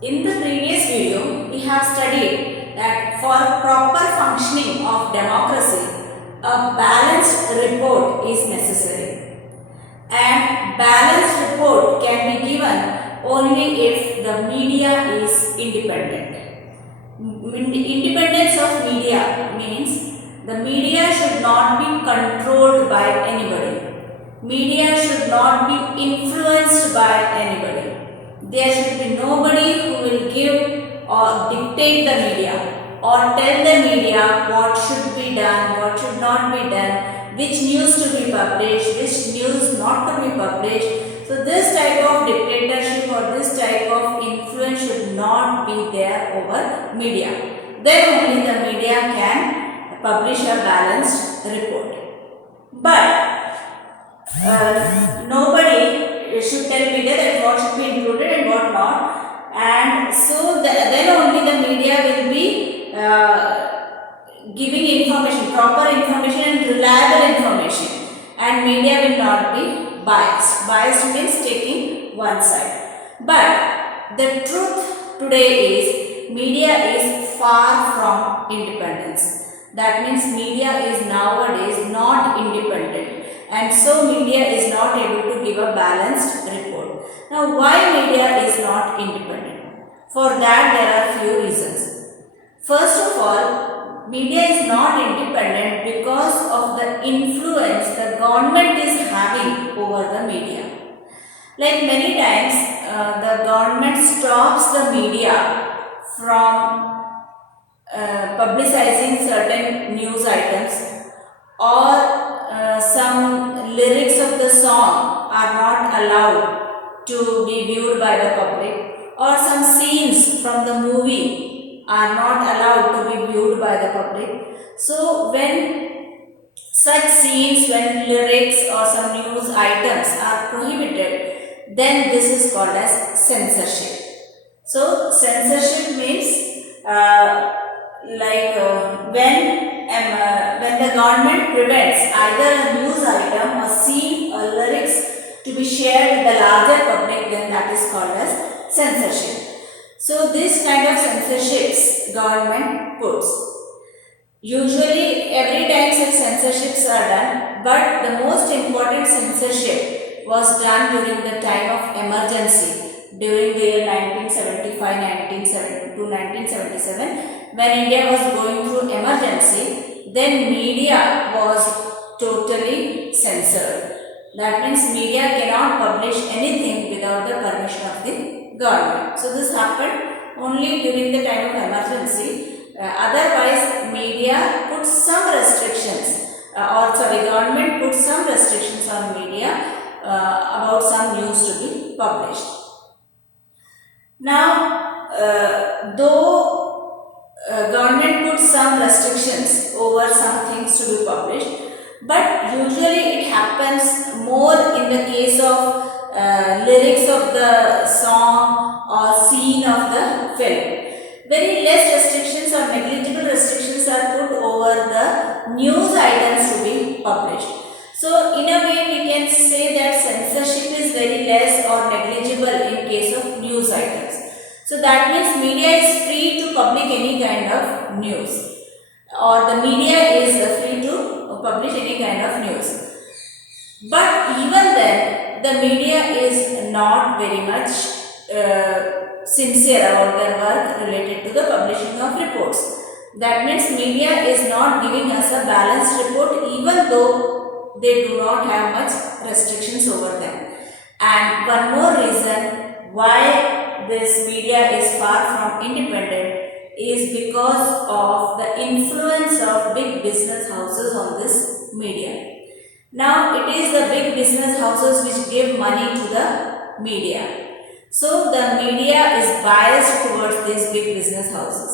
In the previous video, we have studied that for proper functioning of democracy, a balanced report is necessary. And balanced report can be given only if the media is independent. Independence of media means the media should not be controlled by anybody. Media should not be influenced by anybody. There should be nobody who will give or dictate the media or tell the media what should be done, what should not be done, which news to be published, which news not to be published. So this type of dictatorship or this type of influence should not be there over media. Then only the media can publish a balanced report. But nobody should tell media that what should be included and what not, and so then only the media will be giving information, proper information and reliable information, and media will not be biased. Biased means taking one side. But the truth today is media is far from independence. That means media is nowadays not independent, and so media is not able to give a balanced report. Now, why media is not independent? For that there are few reasons. First of all, media is not independent because of the influence the government is having over the media. Like many times, the government stops the media from publicizing certain news items, or some lyrics of the song are not allowed to be viewed by the public, or some scenes from the movie are not allowed to be viewed by the public. So when such scenes, when lyrics or some news items are prohibited, then this is called as censorship. So censorship means when the government prevents either a news item, a scene, or lyrics to be shared with the larger public, then that is called as censorship. So this kind of censorships government puts. Usually every time such censorships are done, but the most important censorship was done during the time of emergency, during the year 1975 to 1977, when India was going through emergency. Then media was totally censored. That means media cannot publish anything without the permission of the government. So this happened only during the time of emergency. Otherwise, media put some restrictions, government put some restrictions on media about some news to be published. Now, though government puts some restrictions over some things to be published, but usually it happens more in the case of lyrics of the song or scene of the film. Very less restrictions or negligible restrictions are put over the news items to be published. So in a way we can say that censorship is very less or negligible in case of news items. So that means media is free to publish any kind of news, or the media is free to publish any kind of news. But even then, the media is not very much sincere about their work related to the publishing of reports. That means media is not giving us a balanced report, even though they do not have much restrictions over them. And one more reason why this media is far from independent is because of the influence of big business houses on this media. Now it is the big business houses which give money to the media. So the media is biased towards these big business houses.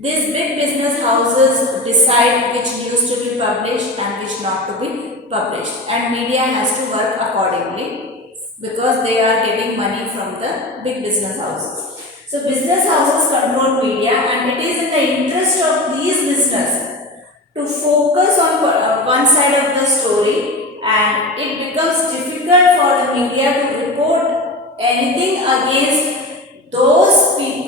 These big business houses decide which news to be published and which not to be published, and media has to work accordingly because they are getting money from the big business houses. So business houses control media, and it is in the interest of these business to focus on one side of the story, and it becomes difficult for the media to report anything against those people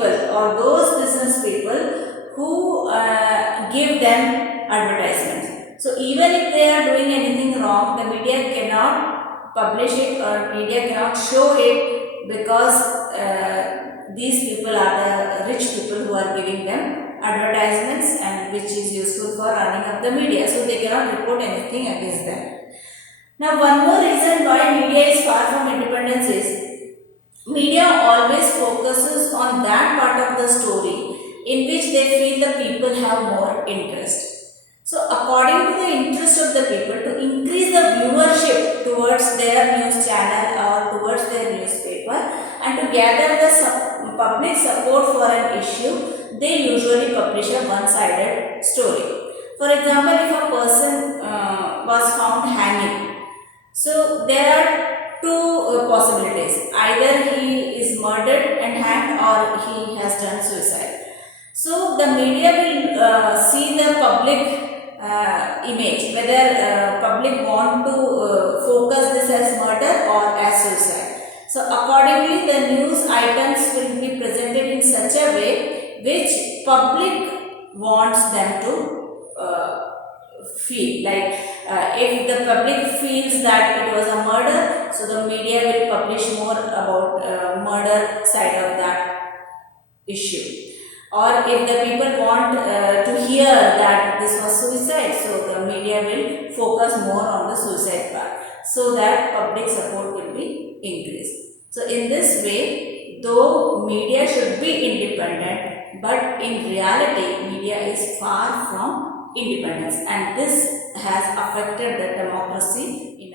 advertisements. So even if they are doing anything wrong, the media cannot publish it or media cannot show it because these people are the rich people who are giving them advertisements and which is useful for running up the media. So they cannot report anything against them. Now one more reason why media is far from independence is media always focuses on that part of the story in which they feel the people have more interest. So according to the interest of the people, to increase the viewership towards their news channel or towards their newspaper and to gather the public support for an issue, they usually publish a one-sided story. For example, if a person was found hanging, so there are two possibilities. Either he is murdered and hanged or he has done suicide. So the media will see the public image, whether public want to focus this as murder or as suicide. So accordingly the news items will be presented in such a way which public wants them to feel. Like if the public feels that it was a murder, so the media will publish more about murder side of that issue. Or if the people want to hear that this was suicide, so the media will focus more on the suicide part, so that public support will be increased. So in this way, though media should be independent, but in reality media is far from independence, and this has affected the democracy in